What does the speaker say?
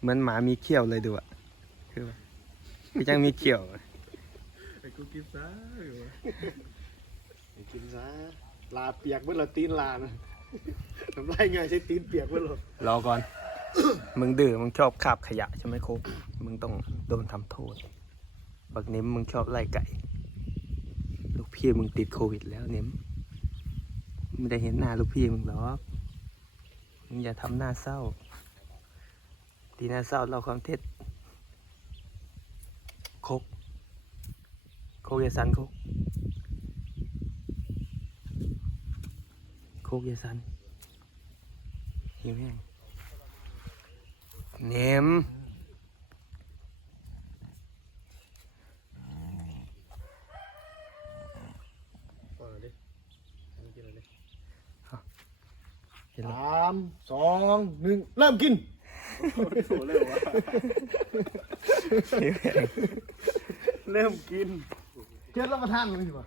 เหมือนหมามีเขี้ยวเลยดูอะคือว่าคือยังมีเขี้ยวไอ้กูกินซะอยู่วะไปกินซะลาเปียกเมื่อเราตีนลานะทำไรไงใช้ตีนเปียกเมื่อเรารอก่อน มึงดื้อมึงชอบคาบขยะใช่ไหมโคกมึงต้องโดนทำโทษบักนิ้มมึงชอบไล่ไก่ ลูกพี่มึงติดโควิดแล้วนิ้มไม่ได้เห็นหน้าลูกพี่มึงหรอกมึงอย่าทำหน้าเศร้า ทีหน้าเศร้าเราความเท็จโคกโคกอยาสันโคกโคกอยาสันหิวแห้งเนมก่อนดิกินอะไรดิเห็นแล้วสามสองหนึ่งเริ่มกิน โถเร็ววะหิวแห้งเริ่มกิน เทียนรับประทานกันดีกว่า